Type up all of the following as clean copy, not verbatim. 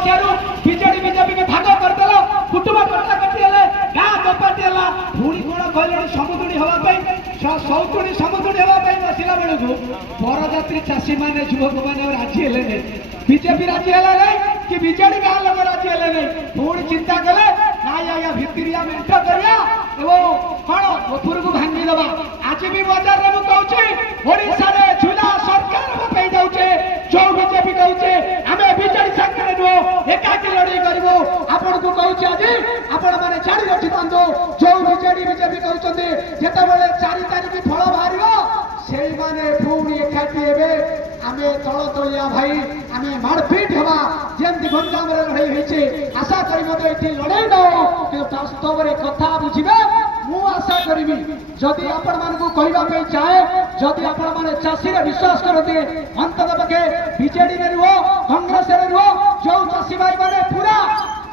मसीह BJD BJP के भाग करदेल कुटुंब कटाकटी गाँ दपाटी है पुणी कौन कहले समुदुणी हाँपाई सौतुणी समुदुणी हाँपाई बसला बेलू बरजात्री चाषी मैंने युवक मैंने राजी है बीजेपी राजी है कि बीजेडी गाँ लोक राजी है पुणी चिंता कले नाई आज्ञा भितरिया मेट करा कौन उपरक भांगीदे आज भी बजार में मुझे झूला सरकार जाऊे जो बीजेपी कहूचे आम बीजेडी सागर नुह एकाकी लड़ाई करूँ आपण को कहूँ आज आपण मैंने जाणी रखी था जो बीजेडी बीजेपी कहते जितेबाला 4 तारिख फल बाहर से पुणी एकाठी हे आम तल तलिया भाई आम मारपिट हवा जमी गंजाम लड़ाई होती आशा करी ये लड़ाई न हो कि वास्तव में कथा बुझे मु आशा करी जदि आपण मानक कहवाई चाहे जदि आपण मैंने चाषी विश्वास करते अंतत पक्षे बीजेडी में रुह कांग्रेस रुह जो चाषी भाई मैंने पूरा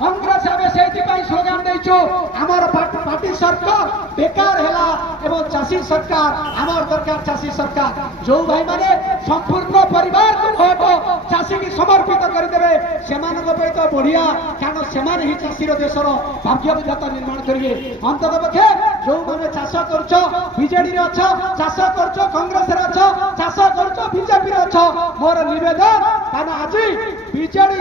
कांग्रेस आम से स्लोगान देचु आमर पार्टी सरकार बेकार है चाषी सरकार आमर दरकार चाषी सरकार जो भाई मैंने संपूर्ण परिवार को भोट चाषी की समर्पित करदे से तो बढ़िया कारण से चाषीर देशर भाग्य विधाता निर्माण करेंगे अंतत पक्षे जो मैंने चाष कर बीजेडी अच्छ चाष कर कांग्रेस चाष कर बीजेपी अच्छ मोर निवेदन कारण आज बीजेडी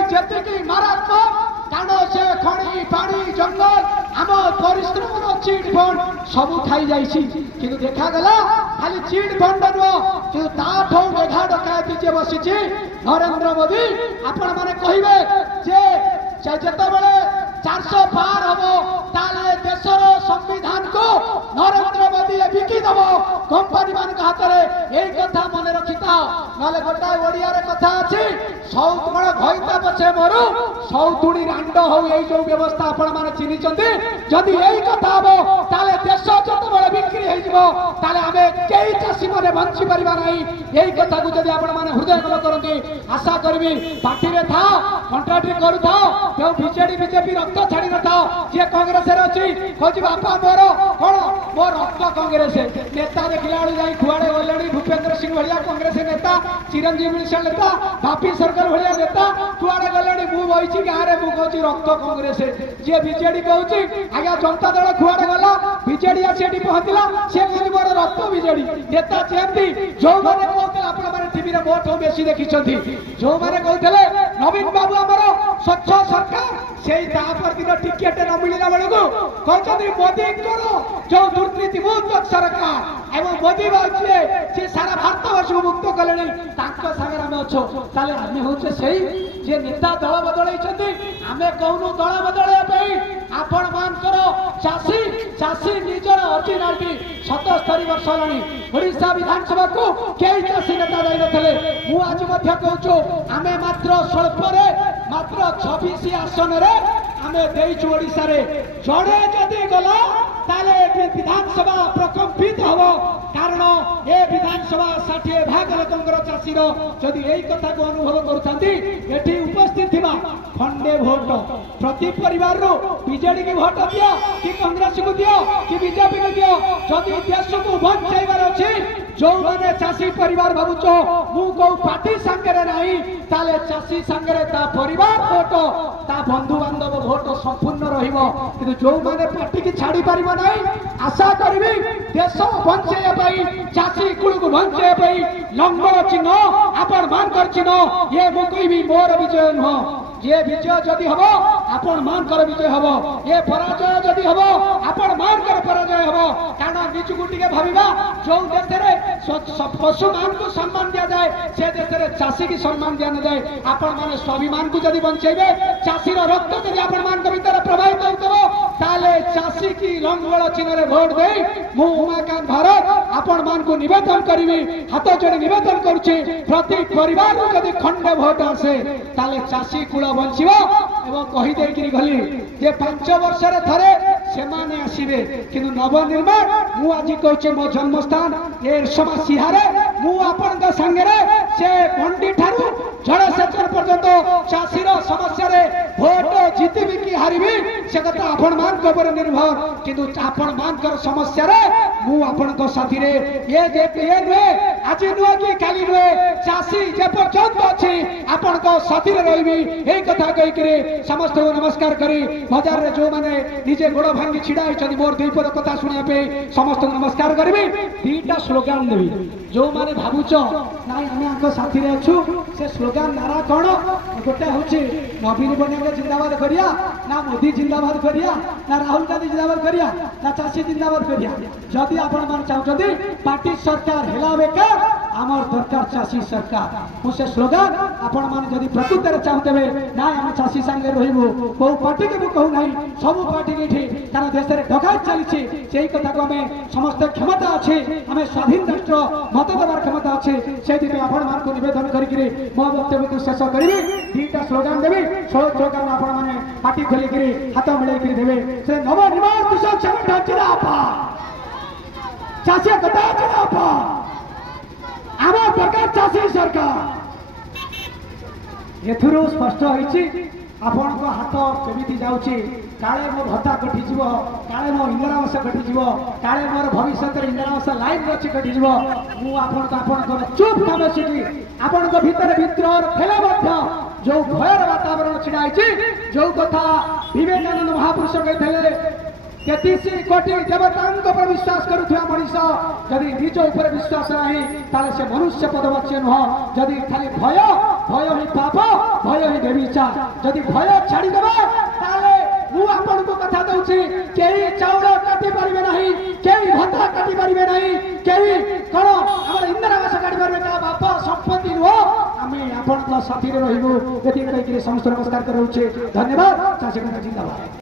जी मारात्मक कारण से खणी पानी जंगल आम परिश्रम चिट फंड सब खाई जाइए कि देखागला खाली चिट फंड नुह कि मेघा डकायती जे बसी नरेंद्र मोदी आपण मैंने कहे जितेबाला 400 पार हम ताले देशर संविधान को नरेंद्र मोदी बिकिदेव कंपानी मान हाथ में यही कथा मन रखी था ना गोटाए ओडिया कथा अच्छी सौत कण घईता पछे मरु सौतुड़ी रांड हो जो व्यवस्था आपण मैंने चिन्हिंट जदि यही कथा हम ताले देश जितेबाला बिक्री होमें कई चाषी मैंने बंची पारा ना यही कथा को जब आपण मैंने हृदय गल करती आशा करी पार्टी में था कंट्राक्ट करूँ जो बीजेडी बीजेपी रक्त छाड़ी न था जी कांग्रेस अच्छी कह बापा मोर कौन मो रक्त कांग्रेस नेता देखला जा कुआड़े गले भूपेन्द्र सिंह भाया कांग्रेस नेता चिरंजीव मिश्र नेता बापी सरकार भाया नेता कुआड़े गले मु बही गाँव में मुझे रक्त कांग्रेस जी बीजेडी कहूँ आज्ञा जनता दल कुआड़े गला बीजेडी आसी पहुंचला सी कह मोर रक्त बीजेडी नेता जमी जो मैंने कहते आप टीवी मोठू बेसी देखी जो मैंने कहते नवीन बाबू आमर स्वच्छ सरकार से दिन टिकेट न मिलला बेलू कहते मोदी जो दुर्नीति मुक्त सरकार एवं मोदी बाबू सी सारा भारत वर्ष को मुक्त कले सागर आम अच्छो आम हूँ से नेता दल बदल आम कौन दल बदल आपण मानकर चाषी चाषी निजर अरिजिनालिटी 77 वर्ष होगा विधानसभा को कई चाषी नेता जाई नथिले मु आज कहूँ आम मात्र स्वल्प मात्र 26 आसन आम देचु ओडिशा रे जड़े जदि गला विधानसभा प्रकम्पित हम कारण ए विधानसभा 60 भाग लोकर चाषीर जदि यही कथा को अनुभव करुँचे उपस्थित थिबा खंडे भोट प्रति परिवार बीजेडी की भोट दियो कि कांग्रेस को दियो कि बीजेपी को दियो जदि देश को बचाइबार अच्छे जो मैंने चाषी परिवार भावुच मु कौ पार्टी सांगे नहीं ताले चाषी सांगे परिवार भोट ता बंधु बांधव भोट संपूर्ण रहिबो किंतु जो मैंने पार्टी की छाड़ी पारिबो नहीं आशा करी देश बंचाइबा चाषी कुल को बंचाइबा लंगर चिन्ह आपण मान चिन्ह ये मु कहबी मोर विजय नुह ये विजय जदि हम आपण मानकर विजय हम ये पराजय जदि हम आपण मानकर पराजय हम कारण निजको टिके भाविबा जो देश पशु मान को सम्मान दिया जाए से देश चाषी की सम्मान दिया न जाए आपण माने स्वाभिमान को जदि बंचाइबे चाषीर रक्त जदि आपण मान को भीतर प्रभावित होतबो ताले चाषी की लंगड़ चिन्ह भोट दे मु उमाकांत भारत आपण मान को निवेदन करी हाथ जोड़ी निवेदन करुचे प्रति परिवार जदि खंडे भोट आसे ताले चाषी कूल बंचब एवं कहीदे गली जे 5 वर्ष थे से आसवे कि नवनिर्माण मु आज कहूँ मो जन्मस्थान ये एरसमा सिहारे मु आपण सांगे से मंडी ठारू जलसेचन पर्यंत चाषीर समस्या रे भोट जीतबी कि हारिबी से कथा आपण मान निर्भर किंतु आपण मान समस्या रे आपणक साथी रे ये नुहे आज नुहे कि काली नुहे चाषी जे पर्यंत अच्छी आपणक साथी रे रही यही कथा कहीकि समस्त नमस्कार करी बजार रे जो माने निजे गोड़ भांगी छिड़ा होती मोर दुई पद कथा शुणा समस्त नमस्कार करी दीटा स्लोगान देवी जो माने भावुच नाई आम साथी रे अच्छु से स्लोगान नारा कौन गोटे हूँ नवीन पट्टनायक जिंदाबाद करिया ना मोदी जिंदाबाद करिया ना राहुल गांधी जिंदाबाद करिया ना चाषी जिंदाबाद करिया जदि आपण मान चाहते पार्टी सरकार हेला बेकार आमर दरकार चाषी सरकार मुझे स्लोगान आपण मान जदि प्रकृत में चाहते ना आम चाषी संगे रही कौ पार्टी के कहू ना सब पार्टी कारण देश में डकायत चली से कथा को आम समस्त क्षमता अच्छे आम स्वाधीन राष्ट्र मत देवार क्षमता अच्छे से आपण मान को निवेदन करके मो वक्तव्य को शेष करी दीटा स्लोगान देवी स्लोगान आपण मैंने पार्टी खोलिक हाथ मिलैक देवे से नवनिर्माण कृषक संगठन जिरापा चाषी कथा जिरापा आम प्रकार चाषी सरकार एथुरु स्पष्ट होइछि आपण को हाथ केमिति जाउछि काले मो भत्ता कटिଯିव काले मो इंदिरावास कटिଯିव काले मोर भविष्य इंदिरावास लाइन अच्छी कटिଯିव मु आपण चुप काम सीखी आपण भितर विद्रोह हेले मध्य जो भयर वातावरण छिड़ाई जो कथा विवेकानंद महापुरुष कहते 33 कोटी देवता पर विश्वास करुवा मनीष जदि निज उपर विश्वास नहीं ताले से मनुष्य पदवच्य नुह जदि खाली भय भय ही पाप भय ही देवीचा जदि भय छाड़ीदेव ताले मु आपण को कथा दूसरी कई चाउल काटी पारे नहीं कई भत्ता काटी पारे नहीं कई कौन आम इंदिरावास काटी पारे क्या बाप संपत्ति नुह आम आपण साथी रही समस्त नमस्कार करुचे धन्यवाद चाषी जिंदाबाद।